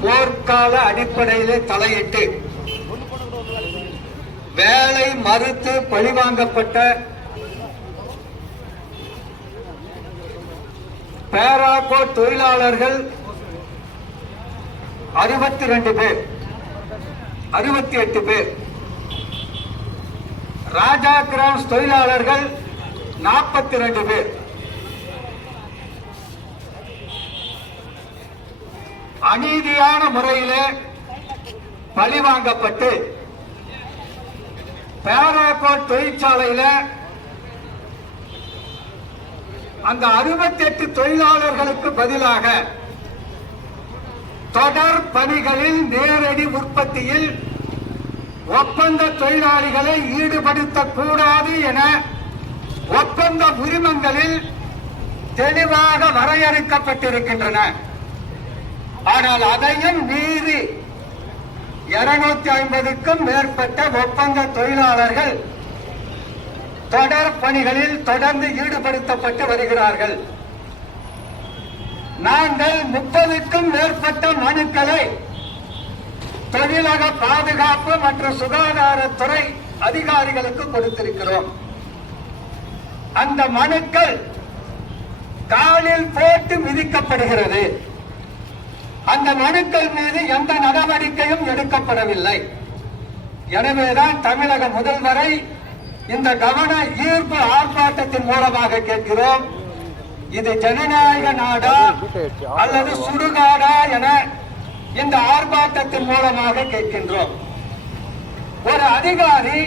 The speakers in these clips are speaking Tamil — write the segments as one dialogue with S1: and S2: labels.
S1: போர்க்கால அடிப்படையிலே தலையிட்டு வேலை மறுத்து பழிவாங்கப்பட்ட பேராக்கோ தொழிலாளர்கள் அறுபத்தி ரெண்டு பேர் அறுபத்தி எட்டு பேர். ராஜா கிராம்ஸ் தொழிலாளர்கள் நாற்பத்தி ரெண்டு பேர். அநீதியான முறையில் பழிவாங்கப்பட்டு பேராக்கோட் தொழிற்சாலையில அந்த அறுபத்தி எட்டு தொழிலாளர்களுக்கு பதிலாக தொடர் பணிகளில் நேரடி உற்பத்தியில் ஒப்பந்த தொழிலாளிகளை ஈடுபடுத்தக் கூடாது என ஒப்பந்த உரிமங்களில் தெளிவாக வரையறுக்கப்பட்டிருக்கின்றன. ஆனால் அதையும் மீறி இருநூத்தி ஐம்பதுக்கும் மேற்பட்ட ஒப்பந்த தொழிலாளர்கள் தொடர் பணிகளில் தொடர்ந்து ஈடுபடுத்தப்பட்டு வருகிறார்கள். நாங்கள் முப்பதுக்கும் மேற்பட்ட மனுக்களை தொழிலக பாதுகாப்பு மற்றும் சுகாதாரத்துறை அதிகாரிகளுக்கு கொடுத்திருக்கிறோம். அந்த மனுக்கள் காலில் போட்டு மிதிக்கப்படுகிறது. அந்த மனுக்கள் மீது எந்த நடவடிக்கையும் எடுக்கப்படவில்லை. எனவேதான் தமிழக முதல்வரை இந்த கவன ஈர்ப்பு ஆர்ப்பாட்டத்தின் மூலமாக கேட்கிறோம். இது ஜனநாயக நாடா அல்லது சுடுகாடா என இந்த ஆர்ப்பாட்டத்தின் மூலமாக கேட்கின்றோம். ஒரு அதிகாரி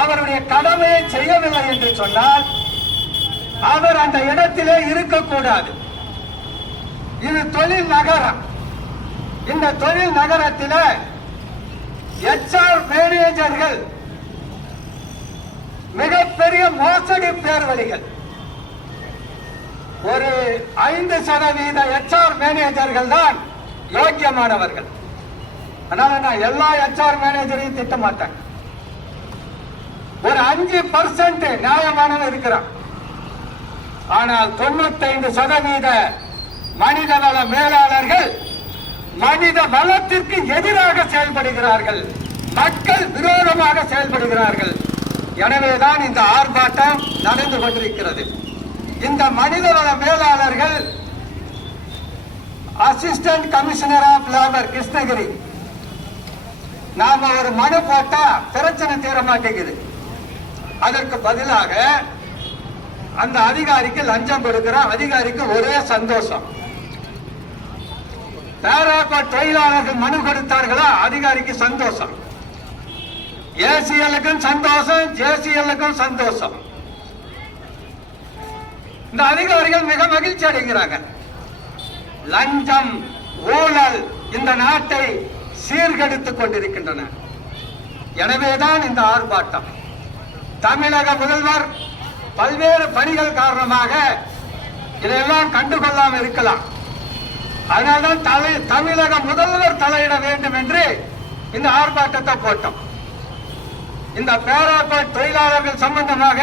S1: அவருடைய கடமையை செய்யவில்லை என்று சொன்னால் அவர் அந்த இடத்திலே இருக்கக்கூடாது. இது தொழில் நகரம். இந்த தொழில் நகரத்தில் எச்ஆர் மேனேஜர்கள் மிகப்பெரிய மோசடி பேர்வழிகள். ஒரு ஐந்து சதவீத எச்ஆர் மேனேஜர்கள் தான் யோக்கியமானவர்கள். அதனால நான் எல்லா எச்ஆர் மேனேஜரையும் திட்ட மாட்டேன் ஒரு அஞ்சு பர்சன்ட் நியாயமானவன் இருக்கிறான். ஆனால் தொண்ணூத்தைந்து சதவீத மனிதவள மேலாளர்கள் மனித நலத்திற்கு எதிராக செயல்படுகிறார்கள். மக்கள் விரோதமாக செயல்படுகிறார்கள். எனவேதான் இந்த ஆர்ப்பாட்டம் நடந்து கொண்டிருக்கிறது. இந்த மனிதவள மேலாளர்கள் assistant commissioner of labour Krishnagiri. நாம ஒரு மனு போட்டா பிரச்சனை தீர மாட்டேங்குது அதற்கு பதிலாக அந்த அதிகாரிக்கு லஞ்சம் கொடுக்கிற அதிகாரிக்கு ஒரே சந்தோஷம். பேராப்பா தொழிலாளர்கள் மனு கொடுத்தார்களா? அதிகாரிக்கு சந்தோஷம். ஏசிஎல்லுக்கும் சந்தோஷம் ஜேசிஎல்லுக்கும் சந்தோஷம். இந்த அதிகாரிகள் மிக மகிழ்ச்சி அடைகிறாங்க. லஞ்சம் ஊழல் இந்த நாட்டை சீர்கெடுத்துக் கொண்டிருக்கின்றன. எனவேதான் இந்த ஆர்ப்பாட்டம். தமிழக முதல்வர் பல்வேறு பணிகள் காரணமாக இதையெல்லாம் கண்டுகொள்ளாமல் இருக்கலாம். அதனால்தான் தலை தமிழக முதல்வர் தலையிட வேண்டும் என்று இந்த ஆர்ப்பாட்டத்தை போட்டோம். இந்த பேராப்பல் தொழிலாளர்கள் சம்பந்தமாக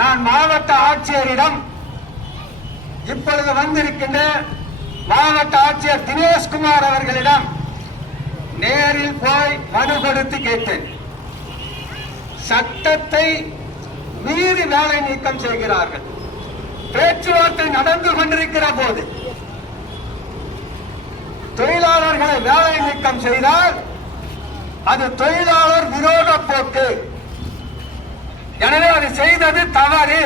S1: நான் மாவட்ட ஆட்சியரிடம் இப்பொழுது வந்திருக்கின்ற மாவட்ட ஆட்சியர் தினேஷ்குமார் அவர்களிடம் நேரில் போய் மனு கொடுத்து கேட்டேன். சட்டத்தை மீறி வேலை நீக்கம் செய்கிறார்கள். பேச்சுவார்த்தை நடந்து கொண்டிருக்கிற போது தொழிலாளர்களை வேலை நீக்கம் செய்தால் அது தொழிலாளர் விரோத போக்கு. எனவே அது செய்தது தவறு.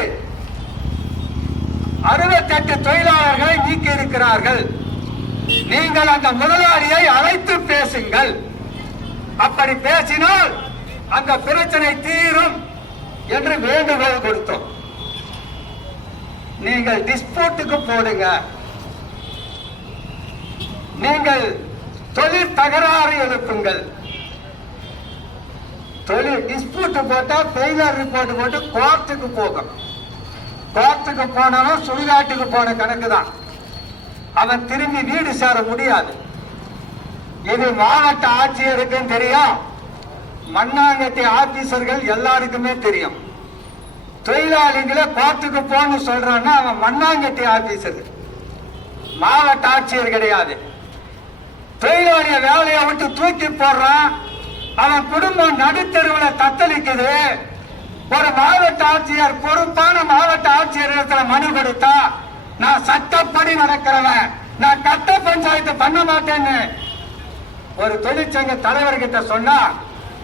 S1: அறுபத்தெட்டு தொழிலாளர்களை நீக்கி இருக்கிறார்கள் நீங்கள் அந்த முதலாளியை அழைத்து பேசுங்கள். அப்படி பேசினால் அந்த பிரச்சனை தீரும் என்று வேண்டுகோள் கொடுத்தோம். நீங்கள் டிஸ்போர்ட்டுக்கு போடுங்க. நீங்கள் தொழில் தகராறு எழுப்புங்கள். தொழில் டிஸ்பியூட் போட்டா ஃபெயிலியர் ரிப்போர்ட் போட்டு கோர்ட்டுக்கு போகும் கோர்ட்டுக்கு போனாலும் சுடுகாட்டுக்கு போன கணக்கு தான். அவன் திரும்பி வீடு சேர முடியாது. இது மாவட்ட ஆட்சியருக்கும் தெரியும். மண்ணாங்கட்டி ஆபீசர்கள் எல்லாருக்குமே தெரியும். தொழிலாளிகளை கோர்ட்டுக்கு போன்னு சொல்றான்னா அவன் மண்ணாங்கட்டி ஆபீசர். மாவட்ட ஆட்சியர் கிடையாது. தொழிலாளிய வேலையை விட்டு தூக்கி போடுறான் அவன் குடும்பம் நடுத்தருவில் தத்தளிக்குது. ஒரு மாவட்ட ஆட்சியர் பொறுப்பான மாவட்ட ஆட்சியர் இடத்துல மனு கொடுத்தா நான் சட்டப்படி நடக்கிறவன். நான் கட்ட பஞ்சாயத்து பண்ண மாட்டேன்னு. ஒரு தொழிற்சங்க தலைவர்கிட்ட சொன்னா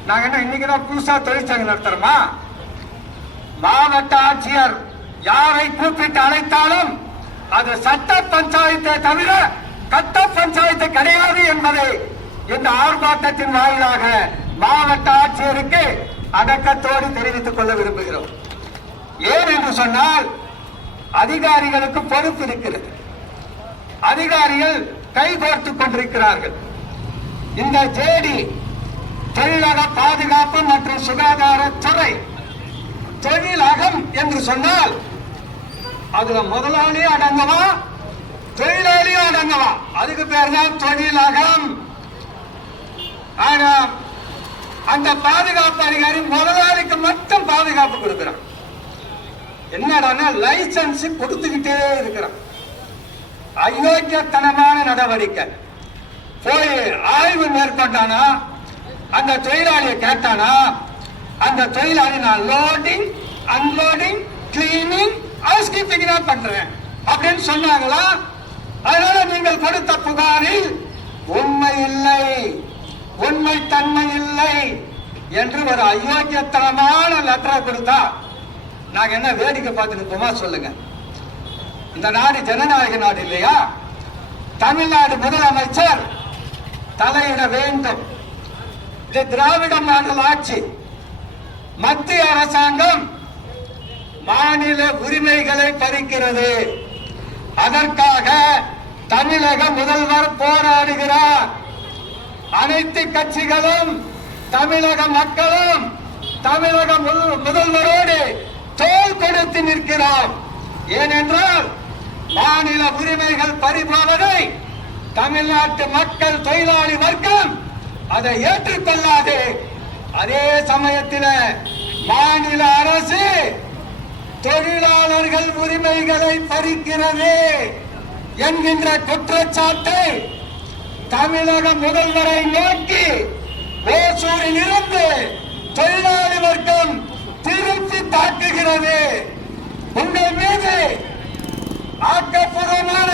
S1: நாங்க என்ன இன்னைக்குதான் புதுசா தொழிற்சங்கம் நடத்துறோமா? மாவட்ட ஆட்சியர் யாரை கூப்பிட்டு அழைத்தாலும் அது சட்ட பஞ்சாயத்தை தவிர கட்ட பஞ்சாயத்து கிடையாது என்பதை இந்த ஆர்ப்பாட்டத்தின் வாயிலாக மாவட்ட ஆட்சியருக்கு அடக்கத்தோடு தெரிவித்துக் கொள்ள விரும்புகிறோம். ஏன் என்று சொன்னால் அதிகாரிகளுக்கு பொறுப்பு இருக்கிறது. அதிகாரிகள் கைகோர்த்துக் கொண்டிருக்கிறார்கள். இந்த ஜேடி தொழிலக பாதுகாப்பு மற்றும் சுகாதாரத்துறை தொழிலகம் என்று சொன்னால் அதுல முதலாளி அடங்கவா தொழிலாளி அடங்கவா அதுக்கு பேர் தான் தொழிலகம். ஆனா அந்த பாதுகாப்பு அதிகாரி முதலாளிக்கு மட்டும் பாதுகாப்பு கொடுக்கிறான். என்னடான்னா லைசன்ஸ் கொடுத்துக்கிட்டே இருக்கிறான். அயோக்கியத்தனமான நடவடிக்கை. போய் ஆய்வு மேற்கொண்டானா? அந்த தொழிலாளியை கேட்டானா? அந்த தொழிலாளி நான் loading unloading cleaning house keeping தான் பண்றேன். அப்படின்னு சொன்னாங்களா? அதனால நீங்கள் கொடுத்த புகாரில் உண்மை இல்லை உண்மை தன்மை இல்லை என்று ஒரு அயோக்கியத்தனமான லெட்டரை கொடுத்தா நாங்க என்ன வேடிக்கை பார்த்து நிற்போமா சொல்லுங்க. இந்த நாடு ஜனநாயக நாடு இல்லையா? தமிழ்நாடு முதலமைச்சர் தலையிட வேண்டும். இது திராவிட மாடல் ஆட்சி. மத்திய அரசாங்கம் மாநில உரிமைகளை பறிக்கிறது. அதற்காக தமிழக முதல்வர் போராடுகிறார். அனைத்து கட்சிகளும் தமிழக மக்களும் தமிழக முதல்வரோடு தோல் கொடுத்து நிற்கிறார். ஏனென்றால் மாநில உரிமைகள் பறிபோவதை தமிழ்நாட்டு மக்கள் தொழிலாளி வர்க்கம் அதை ஏற்றுக்கொள்ளாது. அதே சமயத்தில் மாநில அரசு தொழிலாளர்கள் உரிமைகளை பறிக்கிறது என்கின்ற குற்றச்சாட்டை தமிழக முதல்வரை நோக்கி ஓசூரில் இருந்து தொழிலாளி வர்க்கம் திருப்பி தாக்குகிறது. உங்கள் மீது ஆக்கப்பூர்வமான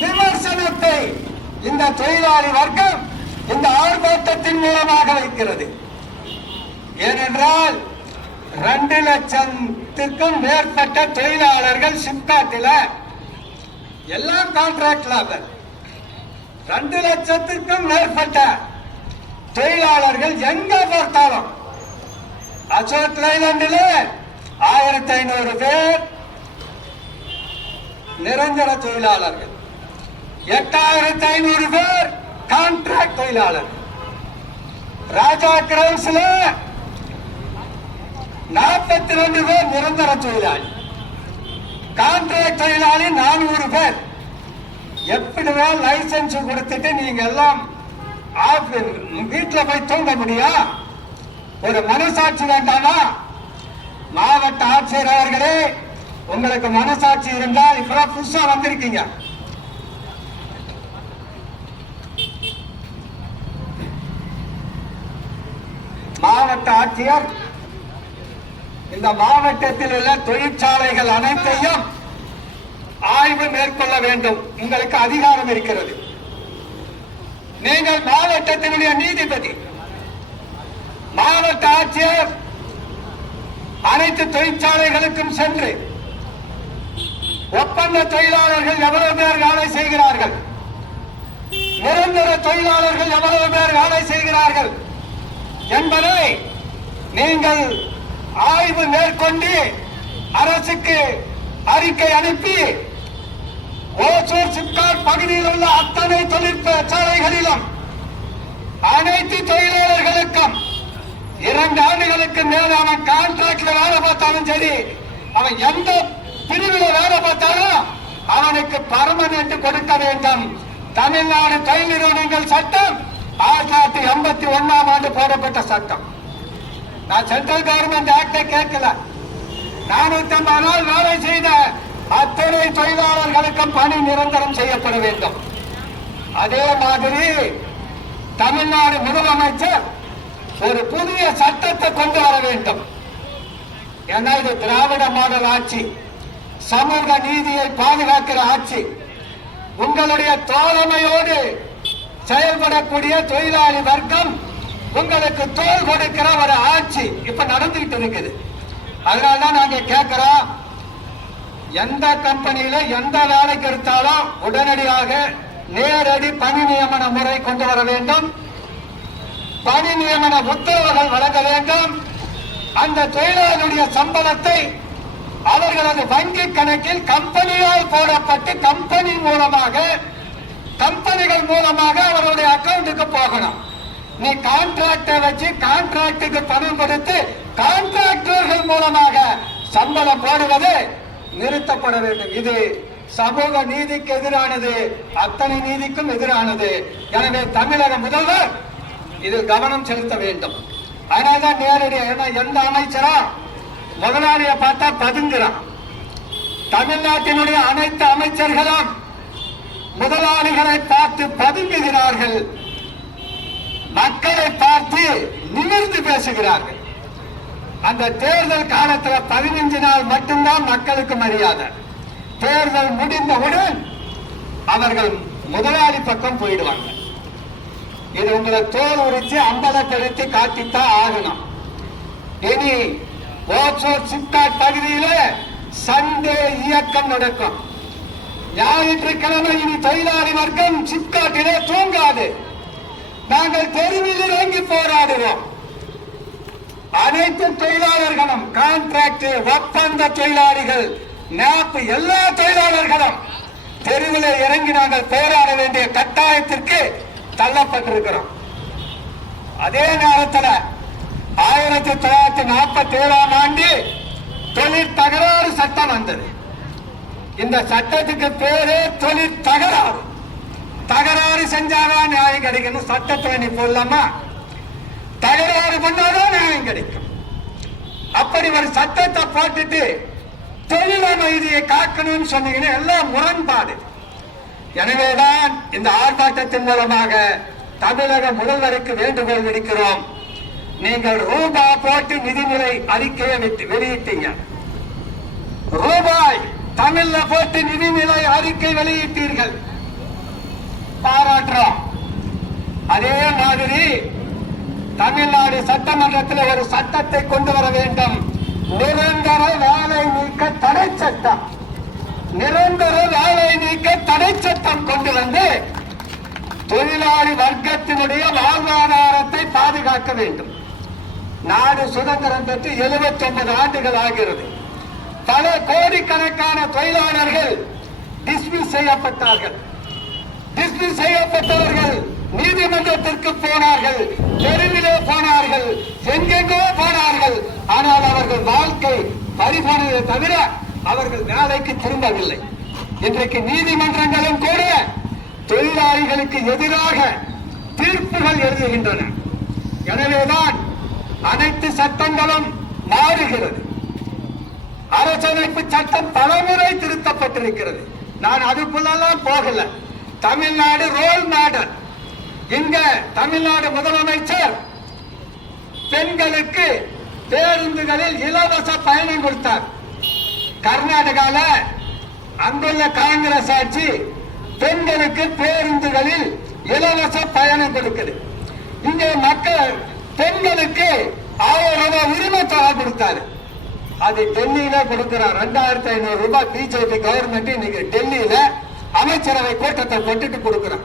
S1: விமர்சனத்தை இந்த தொழிலாளி வர்க்கம் இந்த ஆர்ப்பாட்டத்தின் மூலமாக வைக்கிறது. ஏனென்றால் ரெண்டு லட்சத்துக்கும் மேற்பட்ட தொழிலாளர்கள் சிப்காட்டில். எல்லாம் கான்ட்ராக்ட் லேபர் ரெண்டு லட்சத்துக்கும் மேற்பட்ட தொழிலாளர்கள் எங்க பார்த்தாலும். அசோக் லைலாண்டில் ஆயிரத்தி ஐநூறு பேர் நிரந்தர தொழிலாளர்கள். எட்டாயிரத்தி ஐநூறு பேர் கான்ட்ராக்ட் தொழிலாளர்கள். ராஜா கிரவுன்ஸ்ல நாற்பத்தி ரெண்டு பேர் நிரந்தர தொழிலாளி. கான்ட்ராக்ட் தொழிலாளி நானூறு பேர். எப்படினா லைசன்ஸ் கொடுத்துட்டு நீங்க எல்லாம் வீட்டில் போய் தூங்க முடியா ஒரு மனசாட்சி வேண்டாமா? மாவட்ட ஆட்சியர் அவர்களே உங்களுக்கு மனசாட்சி இருந்தால் இப்பதான் புதுசா வந்திருக்கீங்க. மாவட்ட ஆட்சியர் இந்த மாவட்டத்தில் உள்ள தொழிற்சாலைகள் அனைத்தையும் ஆய்வு மேற்கொள்ள வேண்டும். உங்களுக்கு அதிகாரம் இருக்கிறது. நீங்கள் மாவட்டத்தினுடைய நீதிபதி. மாவட்ட ஆட்சியர். அனைத்து தொழிற்சாலைகளுக்கும் சென்று ஒப்பந்த தொழிலாளர்கள் எவ்வளவு பேர் வேலை செய்கிறார்கள்? நிரந்தர தொழிலாளர்கள் எவ்வளவு பேர் வேலை செய்கிறார்கள்? என்பதை நீங்கள் ஆய்வு மேற்கொண்டு அரசுக்கு அறிக்கை அனுப்பி ஓசூர் சிப்காட் பகுதியில் உள்ள அத்தனை தொழிற்சாலைகளிலும் அனைத்து தொழிலாளர்களுக்கும் இரண்டு ஆண்டுகளுக்கு மேல அவன் கான்ட்ராக்ட்ல வேலை பார்த்தாலும் சரி அவன் எந்த பிரிவில் வேலை பார்த்தாலும் அவனுக்கு பர்மனன்ட் கொடுக்க வேண்டும். தமிழ்நாடு தொழில் நிறுவனங்கள் சட்டம் ஆயிரத்தி தொள்ளாயிரத்தி எண்பத்தி ஒன்னாம் ஆண்டு போடப்பட்ட சட்டம். நான் சென்ட்ரல் கவர்மெண்ட் ஆக்டை கேட்கல. நானூத்தி ஐம்பது நாள் வேலை செய்த அத்தனை தொழிலாளர்களுக்கும் பணி நிரந்தரம் செய்யப்பட வேண்டும். அதே மாதிரி தமிழ்நாடு முதலமைச்சர் ஒரு புதிய சட்டத்தை கொண்டு வர வேண்டும். ஏன்னா இது திராவிட மாடல் ஆட்சி. சமூக நீதியை பாதுகாக்கிற ஆட்சி. உங்களுடைய தோழமையோடு செயல்படக்கூடிய தொழிலாளி வர்க்கம் உங்களுக்கு தோல் கொடுக்கிற ஒரு ஆட்சி இப்ப நடந்துகிட்டு இருக்குது. அதனாலதான் நாங்க கேட்கிறோம் எந்த கம்பெனியில எந்த வேலைக்கு எடுத்தாலும் உடனடியாக நேரடி பணி நியமன முறை கொண்டு வர வேண்டும். பணி நியமன உத்தரவுகள் வழங்க வேண்டும். அந்த தொழிலாளருடைய சம்பளத்தை அவர்களது வங்கி கணக்கில் கம்பெனியால் போடப்பட்டு கம்பெனி மூலமாக கம்பெனிகள் மூலமாக அவர்களுடைய அக்கௌண்ட்டுக்கு போகணும். நீ கான்ட்ராக்டை வச்சு கான்ட்ராக்டுக்கு பணம் கொடுத்து கான்ட்ராக்டர்கள் மூலமாக சம்பளம் போடுவது நிறுத்தப்பட வேண்டும். இது சமூக நீதிக்கு எதிரானது அத்தனை நீதிக்கும் எதிரானது. எனவே தமிழக முதல்வர் இதில் கவனம் செலுத்த வேண்டும். அதனால்தான் நேரடியாக எந்த அமைச்சரா முதலாளியை பார்த்தா பதுங்குறான். தமிழ்நாட்டினுடைய அனைத்து அமைச்சர்களும் முதலாளிகளை பார்த்து பதுங்குகிறார்கள். மக்களை பார்த்து நிமிர்ந்து பேசுகிறார்கள். அந்த தேர்தல் காலத்துல பதினஞ்சு நாள் மட்டும்தான் மக்களுக்கு மரியாதை. தேர்தல் முடிந்தவுடன் அவர்கள் முதலாளி பக்கம் போயிடுவாங்க. இது உங்களை தோல் உரிச்சு அம்பலப்படுத்தி காட்டித்தான் ஆகணும். இனி ஓப்சோர் சிப்காட் பகுதியில சண்டே இயக்கம் நடக்கும். ஞாயிற்றுக்கிழமை இனி தொழிலாளி வர்க்கம் சிப்காட்டிலே தூங்காது. நாங்கள் தெருவில் இறங்கி போராடுவோம். அனைத்து தொழிலாளர்களும் கான்ட்ராக்ட் ஒப்பந்த தொழிலாளிகள் நாப் எல்லா தொழிலாளர்களும் தெருவில் இறங்கி நாங்கள் போராட வேண்டிய கட்டாயத்திற்கு தள்ளப்பட்டிருக்கிறோம். அதே நேரத்தில் ஆயிரத்தி தொள்ளாயிரத்தி நாற்பத்தி ஏழாம் ஆண்டு தொழில் தகராறு சட்டம் வந்தது. இந்த சட்டத்துக்கு பேரே தொழில் தகராறு. தகராறு செஞ்சாதான் நியாயம் கிடைக்கணும் சட்டத்தை நீ போடலாமா? தகராறு பண்ணாதான் நியாயம் கிடைக்கும். அப்படி ஒரு சட்டத்தை போட்டுட்டு தொழில் அமைதியை காக்கணும்னு சொன்னீங்கன்னா எல்லாம் முரண்பாடு. எனவேதான் இந்த ஆர்ப்பாட்டத்தின் மூலமாக தமிழக முதல்வருக்கு வேண்டுகோள் விடுக்கிறோம். நீங்கள் ரூபா போட்டு நிதிநிலை அறிக்கையை வெளியிட்டீங்க. ரூபாய் தமிழ்ல போட்டு நிதிநிலை அறிக்கை வெளியிட்டீர்கள். பாராட்டுறோம். அதே மாதிரி தமிழ்நாடு சட்டமன்றத்தில் ஒரு சட்டத்தை கொண்டு வர வேண்டும். நிரந்தர வேலை நீக்க தடை சட்டம். நிரந்தர வேலை நீக்க தடை சட்டம் கொண்டு வந்து தொழிலாளி வர்க்கத்தினுடைய வாழ்வாதாரத்தை பாதுகாக்க வேண்டும். நாடு சுதந்திரம் பெற்று 79 ஆண்டுகள் ஆகிறது. பல கோடிக்கணக்கான தொழிலாளர்கள் டிஸ்மிஸ் செய்யப்பட்டார்கள். டிஸ்மிஸ் செய்யப்பட்டவர்கள் நீதிமன்றத்திற்கு போனார்கள் தெருவிலே போனார்கள் எங்கெங்கோ போனார்கள். ஆனால் அவர்கள் வாழ்க்கை பறிபோனதை தவிர அவர்கள் வேலைக்கு திரும்பவில்லை. இன்றைக்கு நீதிமன்றங்களும் கூட தொழிலாளிகளுக்கு எதிராக தீர்ப்புகள் எழுதுகின்றன. எனவேதான் அனைத்து சட்டங்களும் மாறுகிறது. அரசமைப்பு சட்டம் பலமுறை திருத்தப்பட்டிருக்கிறது. நான் அதுக்குள்ளெல்லாம் போகல. Tamil Nadu role model. இங்க தமிழ்நாடு முதலமைச்சர் பெண்களுக்கு பேருந்துகளில் இலவச பயணம் கொடுத்தார். கர்நாடகால அங்குள்ள காங்கிரஸ் ஆட்சி பெண்களுக்கு பேருந்துகளில் இலவச பயணம் கொடுக்குது. இங்க மக்கள் பெண்களுக்கு அவரோட உரிமை தொகை கொடுத்தாரு. அது டெல்லியில கொடுக்கிறார். ரெண்டாயிரத்தி ஐநூறு ரூபாய் பிஜேபி கவர்மெண்ட் இன்னைக்கு டெல்லியில அமைச்சரவை கூட்டத்தை கொண்டுட்டு கொடுக்கிறார்.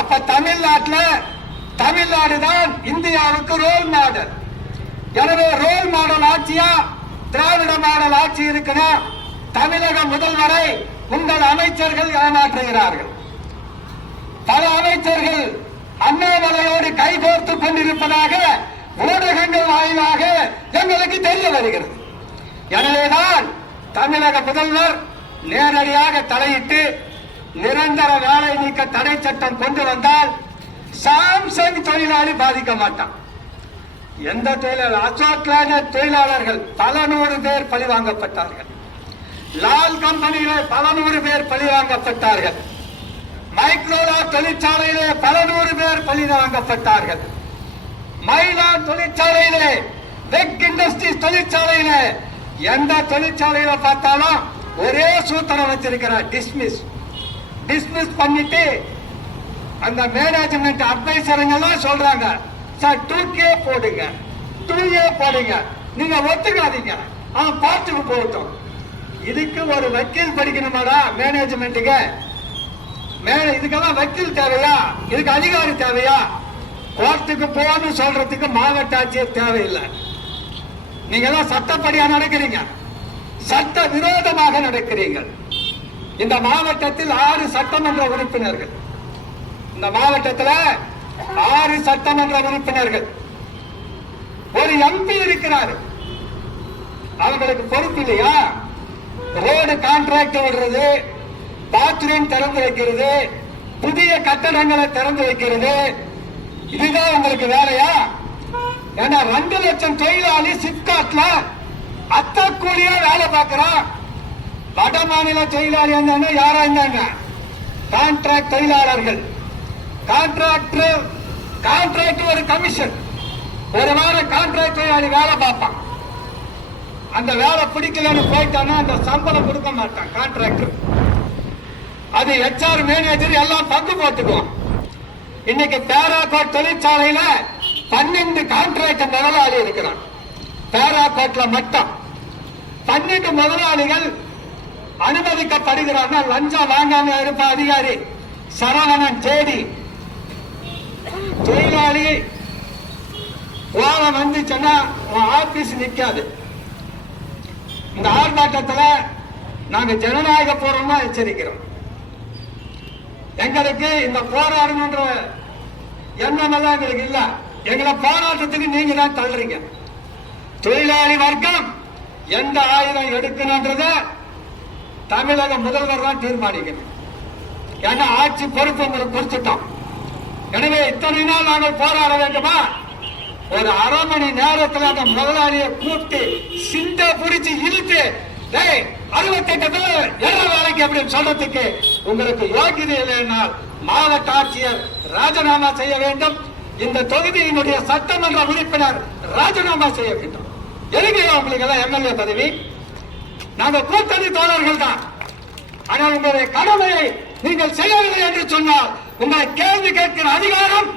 S1: அப்ப தமிழ்நாட்டில் தமிழ்நாடு தான் இந்தியாவுக்கு ரோல் மாடல் எனவே ரோல் மாடல் ஆட்சியா திராவிட மாடல் ஆட்சி இருக்குன்னா தமிழக முதல்வரை உங்கள் அமைச்சர்கள் ஏமாற்றுகிறார்கள். பல அமைச்சர்கள் அண்ணாமலையோடு கைகோர்த்து கொண்டிருப்பதாக ஊடகங்கள் வாயிலாக எங்களுக்கு தெரிய வருகிறது. எனவேதான் தமிழக முதல்வர் நேரடியாக தலையிட்டு நிரந்தர வேலை நீக்க தடை சட்டம் கொண்டு வந்தால் சாம்சங் தொழிலாளி பாதிக்க மாட்டான். எந்த தொழிலாளர் அசோக் தொழிலாளர்கள் பல நூறு பேர் பழிவாங்கப்பட்டார்கள் லால் கம்பெனியிலே பல நூறு பேர் பழிவாங்கப்பட்டார்கள் மைக்ரோலா தொழிற்சாலையிலே பல நூறு பேர் பழிவாங்கப்பட்டார்கள் மயிலா தொழிற்சாலையிலே வெக் இண்டஸ்ட்ரீஸ் தொழிற்சாலையிலே எந்த தொழிற்சாலையில பார்த்தாலும் ஒரே சூத்திரம் வச்சிருக்கிறார் டிஸ்மிஸ் டிஸ்மிஸ் பண்ணிட்டு அந்த மேனேஜ்மெண்ட் அட்வைசருங்கெல்லாம் சொல்றாங்க. சார் டூ கே போடுங்க. டூ ஏ போடுங்க. நீங்க ஒத்துக்காதீங்க. அவன் பார்த்துக்கு போகட்டும். இதுக்கு ஒரு வக்கீல் படிக்கணுமாடா மேனேஜ்மெண்ட்டுக்கு மேல இதுக்கெல்லாம் வக்கீல் தேவையா? இதுக்கு அதிகாரி தேவையா? கோர்ட்டுக்கு போன்னு சொல்றதுக்கு மாவட்ட ஆட்சியர் தேவையில்லை. நீங்க எல்லாம் சட்டப்படியா நடக்கிறீங்க. சட்ட விரோதமாக நடக்கிறீர்கள். இந்த மாவட்டத்தில் ஆறு சட்டமன்ற உறுப்பினர்கள். இந்த மாவட்டத்தில் ஆறு சட்டமன்ற உறுப்பினர்கள். ஒரு எம்பி இருக்கிறார். அவங்களுக்கு பொறுப்பு இல்லையா? ரோடு கான்ட்ராக்ட் விடுறது பாத்ரூம் திறந்து வைக்கிறது புதிய கட்டடங்களை திறந்து வைக்கிறது. இதுதான் உங்களுக்கு வேலையா? ஏன்னா ரெண்டு லட்சம் தொழிலாளி சிப்காட்ல அத்த கூலியா வேலை பார்க்கிறான். வட மாநில தொழிலாளி இருந்தாங்க யாரா இருந்தாங்க? கான்ட்ராக்ட் தொழிலாளர்கள். கான்ட்ராக்டர் கான்ட்ராக்ட் ஒரு கமிஷன் ஒரு வாரம் கான்ட்ராக்ட் தொழிலாளி வேலை பார்ப்பான். அந்த வேலை பிடிக்கலன்னு போயிட்டானா அந்த சம்பளம் கொடுக்க மாட்டான் கான்ட்ராக்டர் அது ஹெச்ஆர் மேனேஜர் எல்லாம் பங்கு போட்டுக்குவோம் இன்னைக்கு பேராகோட் தொழிற்சாலையில பன்னெண்டு கான்ட்ராக்ட் முதலாளி இருக்கிறான். பேராகோட்ல மட்டும். பன்னெண்டு முதலாளிகள் அனுமதிக்கப்படுகிறார்கள் லஞ்சம் வாங்காம இருப்ப அதிகாரி சரவணன் தேடி தொழிலாளி கோலம் வந்துச்சுன்னா உன் ஆபீஸ் நிக்காது. இந்த ஆர்ப்பாட்டத்தில் நாங்கள் ஜனநாயக பூர்வமா எச்சரிக்கிறோம். எங்களுக்கு இந்த போராடணுன்ற எண்ணம் எல்லாம் எங்களுக்கு இல்லை. எங்களை போராட்டத்துக்கு நீங்க தான் தள்ளுறீங்க. தொழிலாளி வர்க்கம் எந்த ஆயுதம் எடுக்கணுன்றத தமிழக முதல்வர் தான் தீர்மானிக்கணும். ஏன்னா ஆட்சி பொறுப்பு உங்களுக்கு கொடுத்துட்டோம். எனவே இத்தனை நாள் நாங்கள் போராட வேண்டுமா? ஒரு அரை மணி நேரத்தில் அந்த முதலாளியை கூப்பிட்டு சிந்த புடிச்சு இழுத்து அறுபத்தெட்டு வேலைக்கு அப்படின்னு சொல்றதுக்கு உங்களுக்கு யோகிதை இல்லைனால் மாவட்ட ஆட்சியர் ராஜினாமா செய்ய வேண்டும். இந்த தொகுதியினுடைய சட்டமன்ற உறுப்பினர் ராஜினாமா செய்ய வேண்டும். எதுக்கு உங்களுக்கு எல்லாம் எம்எல்ஏ பதவி. நாங்க கூட்டணி தோழர்கள் தான். ஆனால் உங்களுடைய கடமையை நீங்கள் செய்யவில்லை என்று சொன்னால் உங்களை கேள்வி கேட்கிற அதிகாரம்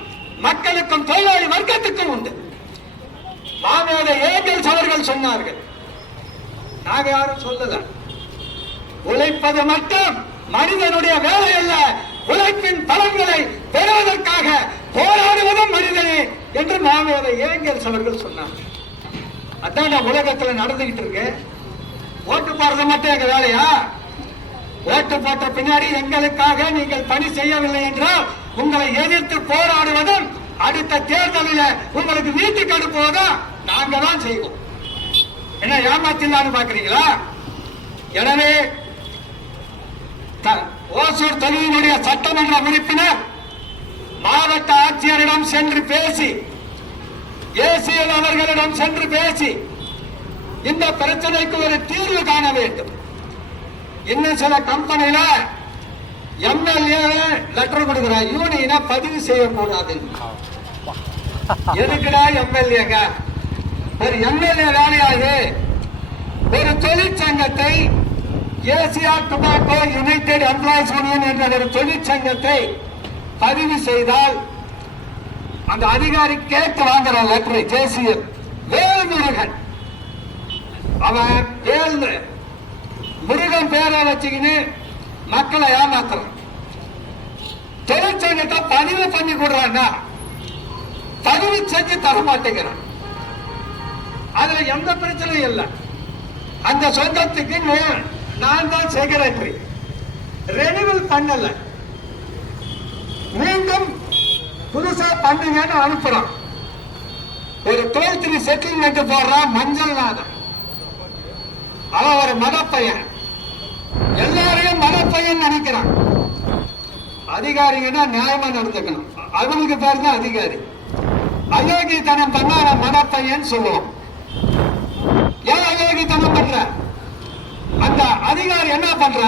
S1: மக்களுக்கும் தொழிலாளி வர்க்கத்துக்கும் உண்டு. மாமோத ஏங்கல் அவர்கள் சொன்னார்கள். நாங்க யாரும் சொல்லல. உழைப்பது மட்டும் மனிதனுடைய வேலை அல்ல உழைப்பின் பலன்களை பெறுவதற்காக போராடுவதும் மனிதனே என்று மாமோத ஏங்கல் அவர்கள் சொன்னார்கள். அதான் உலகத்தில் நடந்துகிட்டு இருக்கேன் ஓட்டு போடுறது மட்டும் எங்க வேலையா? ஓட்டு போட்ட பின்னாடி எங்களுக்காக நீங்கள் பணி செய்யவில்லை என்றால் உங்களை எதிர்த்து போராடுவதும் அடுத்த தேர்தலில் உங்களுக்கு வீட்டுக்கு அனுப்புவதும் நாங்க தான் செய்வோம். என்ன ஏமாத்திடலான்னு பாக்குறீங்களா எனவே த- ஓசூர் தொகுதியினுடைய சட்டமன்ற உறுப்பினர் மாவட்ட ஆட்சியரிடம் சென்று பேசி ஏசிஎல் அவர்களிடம் சென்று பேசி இந்த பிரச்சனைக்கு ஒரு தீர்வு காண வேண்டும். இன்னும் சில கம்பெனில எம்எல்ஏ லெட்டர் கொடுக்கிறார் யூனியனை பதிவு செய்யக்கூடாது. எதுக்குடா எம்எல்ஏங்க ஒரு எம்எல்ஏ வேலையாது ஒரு தொழிற்சங்கத்தை Asia tobacco united employees union என்ற ஒரு தொழிற்சங்கத்தை பதிவு செய்தால் அந்த அதிகாரி கேட்டு வாங்குற லெட்டர் ஜேசிஎல் வேல்முருகன். அவன் வேல்னு முருகன் பேரை வச்சுக்கின்னு மக்களை ஏமாத்துறான். தொழிற்சங்கத்தை பதிவு பண்ணி கொடுறான்னா பதிவு செஞ்சு தர மாட்டேங்கிறான். அதுல எந்த பிரச்சனையும் இல்லை. அந்த சொந்தத்துக்கு நான் தான் செக்ரட்டரி ரெனிவல் பண்ணல. மீண்டும் புதுசா பண்ணுங்கன்னு அனுப்புறான். ஒரு தொழில்துறை செட்டில்மெண்ட் போடுறான் மஞ்சள் நாதன் அவன் ஒரு மதப்பையன். எல்லாரையும் மதப்பையன் நினைக்கிறான். அதிகாரிங்கன்னா நியாயமா நடந்துக்கணும். அவனுக்கு பேர் தான் அதிகாரி. அயோக்கியத்தனம் பண்ணா அவன் மதப்பையன் சொல்லுவான் ஏன் அயோக்கியத்தனம் பண்ற? அந்த அதிகாரி என்ன பண்ற?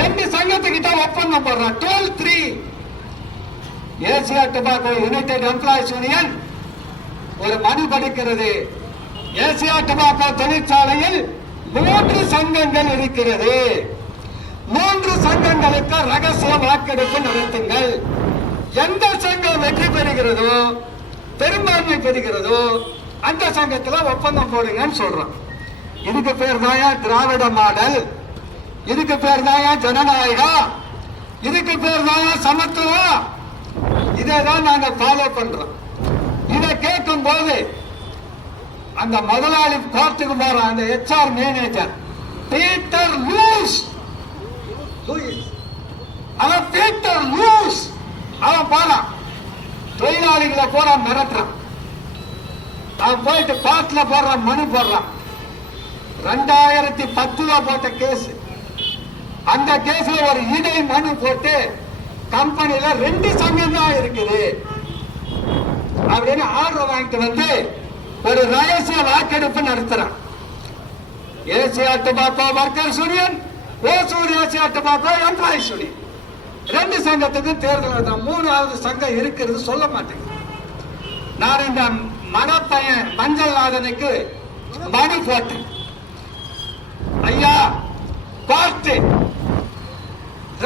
S1: ரெண்டு சங்கத்துக்கிட்ட ஒப்பந்தம் போடுறான். Twelve three. Asia tobacco united employees union ஒரு மனு படிக்கிறது. ஏசியா டொபாக்கோ தொழிற்சாலையில் மூன்று சங்கங்கள் இருக்கிறது. மூன்று சங்கங்களுக்கு ரகசிய வாக்கெடுப்பு நடத்துங்கள். எந்த சங்கம் வெற்றி பெறுகிறதோ பெரும்பான்மை பெறுகிறதோ அந்த சங்கத்துல ஒப்பந்தம் போடுங்கன்னு சொல்றோம். இதுக்கு பேர் தாயா திராவிட மாடல்? இதுக்கு பேர் தாயா ஜனநாயகா? இதுக்கு பேர் தாயா சமத்துவம்? இதை தான் நாங்க ஃபாலோ பண்றோம். இதை கேட்கும் போது அந்த முதலாளி கோர்ட்டுக்கு போற அந்த ஹெச்ஆர் மேனேஜர் பீட்டர் லூஸ் அவன் பீட்டர் லூஸ் அவன் போறான். தொழிலாளிகளை போற மிரட்டுறான். அவன் போயிட்டு கோர்ட்ல போடுறான் மனு போடுறான். ரெண்டாயிரத்தி பத்துல போட்ட கேஸ் அந்த கேஸ்ல ஒரு இடை மனு போட்டு கம்பெனில ரெண்டு சங்கம் தான் இருக்குது. அப்படின்னு ஆர்டர் வாங்கிட்டு வந்து ஒரு ரகசிய வாக்கெடுப்பு நடத்துறான். ஏசியா பாப்பா ஒர்க்கர்ஸ் சூரியன் ஓசூர் ஆட்டு பாப்போ எம்ப்ளாயிஸ் சூரியன். ரெண்டு சங்கத்துக்கு தேர்தல் நடத்துறான் மூணாவது சங்கம் இருக்கிறது சொல்ல மாட்டேங்குது. நான் இந்த மணப்பையன் மஞ்சள் நாதனுக்கு மனு போட்டேன். ஐயா பார்த்து.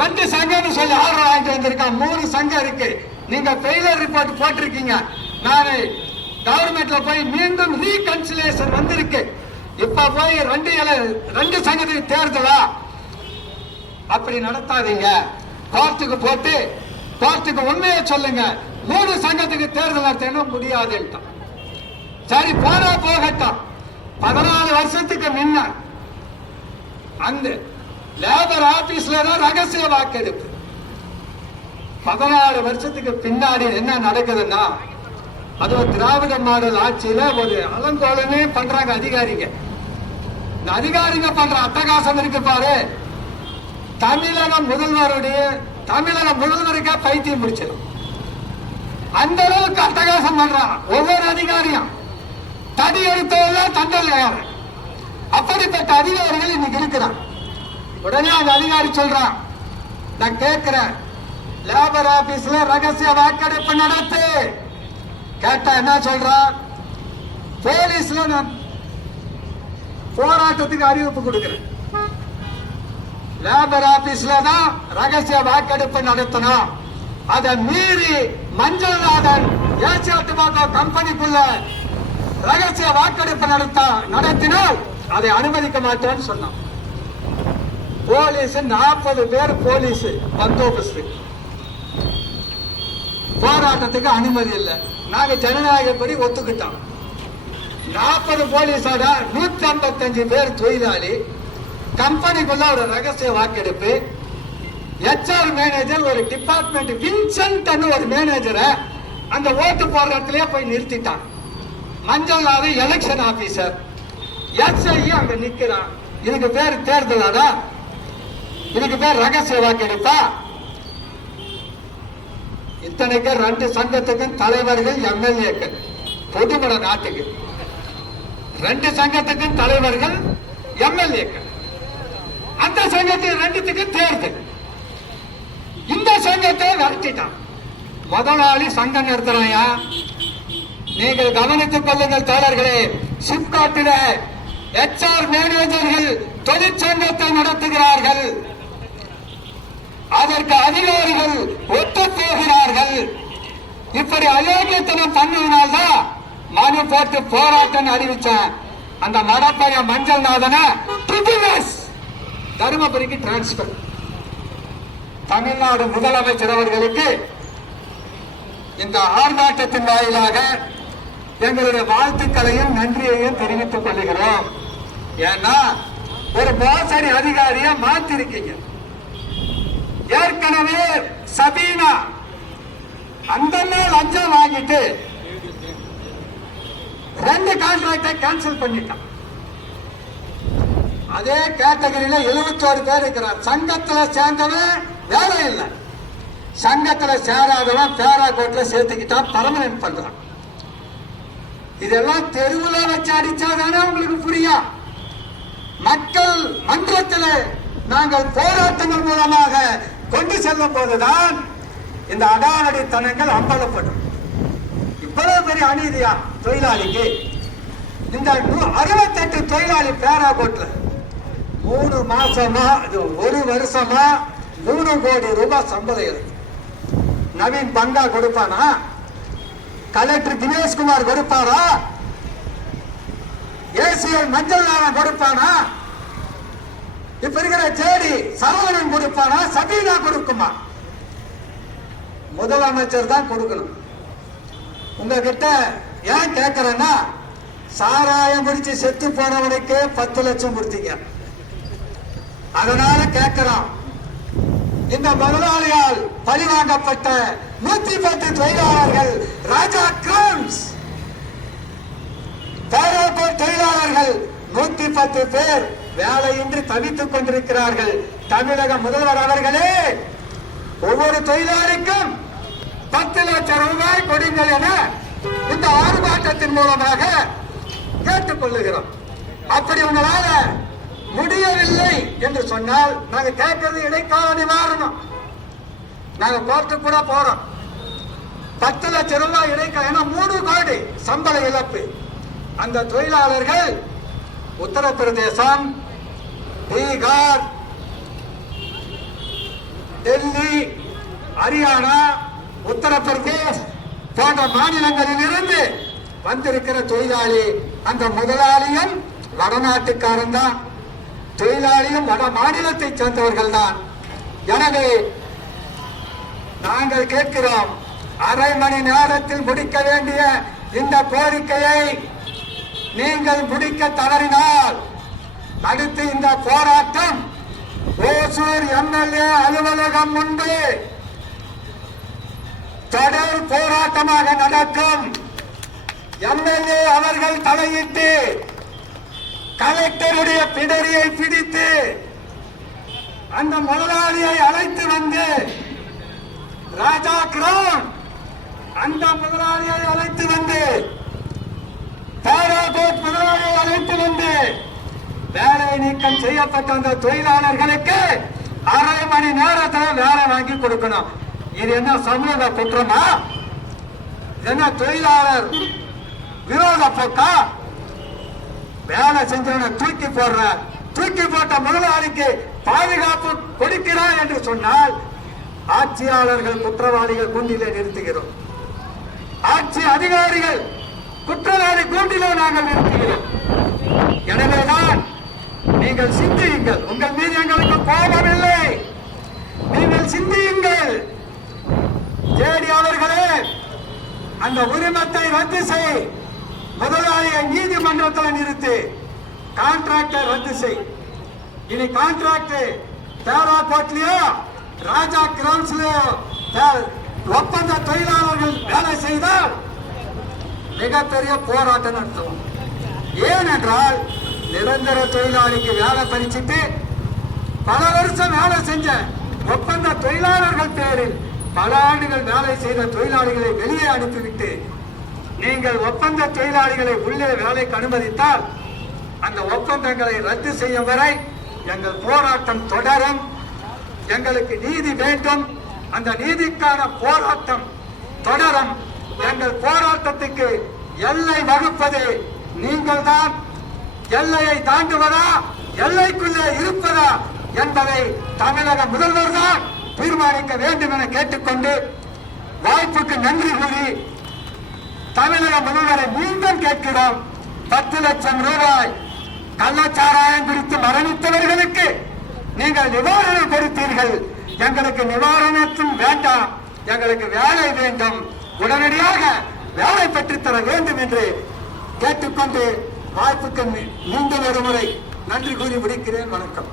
S1: ரெண்டு சங்கம்னு சொல்லி ஆர்டர் வாங்கிட்டு வந்திருக்கான். மூணு சங்கம் இருக்கு. நீங்க ஃபெயிலியர் ரிப்போர்ட் போட்டிருக்கீங்க. நான் கவர்மெண்ட்ல போய் மீண்டும் ரீகன்சிலேஷன் வந்திருக்கு. இப்ப போய் ரெண்டு ரெண்டு சங்கதி தேர்தலா? அப்படி நடத்தாதீங்க. கோர்ட்டுக்கு போட்டு கோர்ட்டுக்கு உண்மையை சொல்லுங்க. மூணு சங்கத்துக்கு தேர்தல் நடத்தணும் முடியாதுன்ட்டான் சரி போனா போகட்டும். பதினாலு வருஷத்துக்கு முன்ன அந்த லேபர் ஆபீஸ்ல தான் ரகசிய வாக்கெடுப்பு. பதினாறு வருஷத்துக்கு பின்னாடி என்ன நடக்குதுன்னா அது ஒரு திராவிட மாடல் ஆட்சியில ஒரு அலங்கோலமே பண்றாங்க அதிகாரிங்க. இந்த அதிகாரிங்க பண்ற அட்டகாசம் இருக்கு பாரு. தமிழக முதல்வருடைய தமிழக முதல்வருக்கே பைத்தியம் முடிச்சிடும் அந்த அளவுக்கு அட்டகாசம் பண்றான் ஒவ்வொரு அதிகாரியும். தடி எடுத்தவெல்லாம் தண்டல் அப்படிப்பட்ட அதிகாரிகள் இன்னைக்கு இருக்கிறான் உடனே அந்த அதிகாரி சொல்றான் நான் கேட்கிறேன். லேபர் ஆபீஸ்ல ரகசிய வாக்கெடுப்பு நடத்து. கேட்டா என்ன சொல்றான் போலீஸ்ல நான் போராட்டத்துக்கு அறிவிப்பு கொடுக்கிறேன். லேபர் ஆபீஸ்ல தான் ரகசிய வாக்கெடுப்பு நடத்தணும். அதை மீறி மஞ்சள் நாதன் ஏசியா டுபாக்கோ கம்பெனிக்குள்ள ரகசிய வாக்கெடுப்பு நடத்த நடத்தினால் அதை அனுமதிக்க மாட்டேன்னு சொன்னான். போலீஸ் நாற்பது பேர் போலீஸ் பந்தோபஸ்து. போராட்டத்துக்கு அனுமதி இல்லை. நாங்க ஜனநாயகப்படி ஒத்துக்கிட்டோம். நாற்பது போலீஸோட நூத்தி ஐம்பத்தஞ்சு பேர் தொழிலாளி. கம்பெனிக்குள்ள ஒரு ரகசிய வாக்கெடுப்பு. ஹெச்ஆர் மேனேஜர் ஒரு டிபார்ட்மெண்ட் வின்சென்ட் ஒரு மேனேஜரை அந்த ஓட்டு போடுற இடத்துலயே போய் நிறுத்திட்டான். மஞ்சள் ஆறு எலெக்ஷன் ஆபீசர் எஸ்ஐ அங்க நிக்கிறான். இதுக்கு பேர் தேர்தலாடா இதுக்கு பேர் ரகசிய வாக்கெடுப்பா? இத்தனைக்கு ரெண்டு சங்கத்துக்கும் தலைவர்கள் எம்எல்ஏக்கள் பொதுமட நாட்டுக்கு. ரெண்டு சங்கத்துக்கும் தலைவர்கள் எம்எல்ஏக்கள். அந்த சங்கத்துக்கு ரெண்டுத்துக்கும் தேர்தல். இந்த சங்கத்தை விரட்டிட்டான். முதலாளி சங்கம் நடத்துறாயா நீங்கள் கவனித்துக் கொள்ளுங்கள் தோழர்களே சிப்காட்டில எச்ஆர் மேனேஜர்கள் தொழிற்சங்கத்தை நடத்துகிறார்கள். அதற்கு அதிகாரிகள் ஒத்து போகிறார்கள். இப்படி அயோக்கியத்தனம் பண்ணுவதனால்தான் மனு போட்டு போராட்டம் அறிவிச்சேன். அந்த மடப்பைய மஞ்சள் நாதனை தருமபுரிக்கு டிரான்ஸ்பர் தமிழ்நாடு முதலமைச்சர் அவர்களுக்கு இந்த ஆர்ப்பாட்டத்தின் வாயிலாக எங்களுடைய வாழ்த்துக்களையும் நன்றியையும் தெரிவித்துக் கொள்கிறோம். ஏன்னா ஒரு மோசடி அதிகாரியை மாத்திருக்கீங்க. ஏற்கனவே சபீனா அந்த நாள் லஞ்சம் வாங்கிட்டு ரெண்டு கான்ட்ராக்டை கேன்சல் பண்ணிட்டான். அதே கேட்டகரியில எழுபத்தோரு பேர் இருக்கிறார். சங்கத்துல சேர்ந்தவன் வேலை இல்லை. சங்கத்துல சேராதவன் பேரா கோட்ல சேர்த்துக்கிட்டான் பர்மனன்ட் பண்றான். இதெல்லாம் தெருவில் வச்சு அடிச்சாதானே உங்களுக்கு புரியும் மக்கள் மன்றத்தில் நாங்கள் போராட்டங்கள் மூலமாக கொண்டு செல்லும் போதுதான் இந்த அடாவடித்தனங்கள் அம்பலப்படும். இவ்வளவு பெரிய அநீதியா தொழிலாளிக்கு? இந்த நூ- அறுபத்தெட்டு தொழிலாளி பேராகோட்ல மூணு மாசமா இது ஒரு வருஷமா மூணு கோடி ரூபாய் சம்பளம் இருக்கு. நவீன் பங்கா கொடுப்பானா? கலெக்டர் தினேஷ்குமார் கொடுப்பாரா? ஏசிஎல் மஞ்சள் நாமம் கொடுப்பானா? இப்ப இருக்கிற ஜேடி சரவணன் கொடுப்பானா சபீனா கொடுக்குமா? முதலமைச்சர் தான் கொடுக்கணும். உங்ககிட்ட ஏன் கேட்கறேன்னா சாராயம் குடிச்சு செத்து போனவனுக்கு பத்து லட்சம் கொடுத்தீங்க. அதனால கேட்கிறோம் இந்த முதலாளியால் பழிவாங்கப்பட்ட நூத்தி பத்து தொழிலாளர்கள் ராஜா கிரம்ஸ். தொழிலாளர்கள் நூத்தி பத்து பேர். வேலையின்றி தவித்துக் கொண்டிருக்கிறார்கள். தமிழக முதல்வர் அவர்களே ஒவ்வொரு தொழிலாளிக்கும் பத்து லட்சம் ரூபாய் கொடுங்கள் என இந்த ஆர்ப்பாட்டத்தின் மூலமாக கேட்டுக்கொள்ளுகிறோம். அப்படி உங்களால முடியவில்லை என்று சொன்னால் நாங்க கேட்கறது இடைக்கால நிவாரணம். நாங்க கோர்ட்டு கூட போறோம். பத்து லட்சம் ரூபாய் இடைக்கால மூணு கோடி சம்பள இழப்பு. அந்த தொழிலாளர்கள் உத்தரப்பிரதேசம் பீகார் டெல்லி ஹரியானா உத்தரப்பிரதேஷ் போன்ற மாநிலங்களில் இருந்து வந்திருக்கிற தொழிலாளி அந்த முதலாளியும் வடநாட்டுக்காரன் தான். தொழிலாளியும் வட மாநிலத்தை சேர்ந்தவர்கள் தான். எனவே நாங்கள் கேட்கிறோம் அரை மணி நேரத்தில் முடிக்க வேண்டிய இந்த கோரிக்கையை நீங்கள் முடிக்க தவறினால் அடுத்து இந்த போராட்டம். ஓசூர் எம்எல்ஏ அலுவலகம் முன்பு தொடர் போராட்டமாக நடக்கும். எம்எல்ஏ அவர்கள் தலையிட்டு கலெக்டருடைய பிடரியை பிடித்து அந்த முதலாளியை அழைத்து வந்து ராஜா கிரௌன் அந்த முதலாளியை அழைத்து வந்து பாராகோட் முதலாளியை அழைத்து வந்து வேலை நீக்கம் செய்யப்பட்ட அந்த தொழிலாளர்களுக்கு அரை மணி நேரத்தில் வேலை வாங்கி கொடுக்கணும். இது என்ன சமூக குற்றமா? என்ன தொழிலாளர் விரோத போக்கா? வேலை செஞ்சவனை தூக்கி போடுற தூக்கி போட்ட முதலாளிக்கு பாதுகாப்பு கொடுக்கிறார் என்று சொன்னால் ஆட்சியாளர்கள் குற்றவாளிகள் கூண்டிலே நிறுத்துகிறோம். ஆட்சி அதிகாரிகள் குற்றவாளி கூண்டிலே நாங்கள் நிறுத்துகிறோம். எனவேதான் நீங்கள் சிந்தியுங்கள். உங்கள் மீது எங்களுக்கு கோபம் இல்லை நீங்கள் சிந்தியுங்கள். ஜேடி அவர்களே அந்த உரிமத்தை ரத்து செய். முதலாளியை நீதிமன்றத்தில் நிறுத்து. கான்ட்ராக்டை ரத்து செய். இனி கான்ட்ராக்ட் பேரா கோட்லயோ ராஜா கிரவுன்ஸ்லயோ ஒப்பந்த தொழிலாளர்கள் வேலை செய்தால் மிகப்பெரிய போராட்டம் நடத்துவோம் ஏனென்றால் நிரந்தர தொழிலாளிக்கு வேலை பறிச்சுட்டு பல வருஷம் வேலை செஞ்ச ஒப்பந்த தொழிலாளர்கள் பேரில் பல ஆண்டுகள் வேலை செய்த தொழிலாளிகளை வெளியே அனுப்பிவிட்டு நீங்கள் ஒப்பந்த தொழிலாளிகளை உள்ளே வேலைக்கு அனுமதித்தால் அந்த ஒப்பந்தங்களை ரத்து செய்யும் வரை எங்கள் போராட்டம் தொடரும். எங்களுக்கு நீதி வேண்டும். அந்த நீதிக்கான போராட்டம் தொடரும். எங்கள் போராட்டத்துக்கு எல்லை வகுப்பது நீங்கள் தான் எல்லையை தாண்டுவதா எல்லைக்குள்ளே இருப்பதா என்பதை தமிழக முதல்வர் தான் தீர்மானிக்க வேண்டும் என கேட்டுக்கொண்டு வாய்ப்புக்கு நன்றி கூறி தமிழக முதல்வரை மீண்டும் கேட்கிறோம். பத்து லட்சம் ரூபாய் கள்ளச்சாராயம் குறித்து மரணித்தவர்களுக்கு நீங்கள் நிவாரணம் கொடுத்தீர்கள். எங்களுக்கு நிவாரணத்தும் வேண்டாம். எங்களுக்கு வேலை வேண்டும். உடனடியாக வேலை பெற்றுத்தர வேண்டும் என்று கேட்டுக்கொண்டு வாய்ப்புக்கு மீண்டும் ஒருமுறை நன்றி கூறி முடிக்கிறேன் வணக்கம்.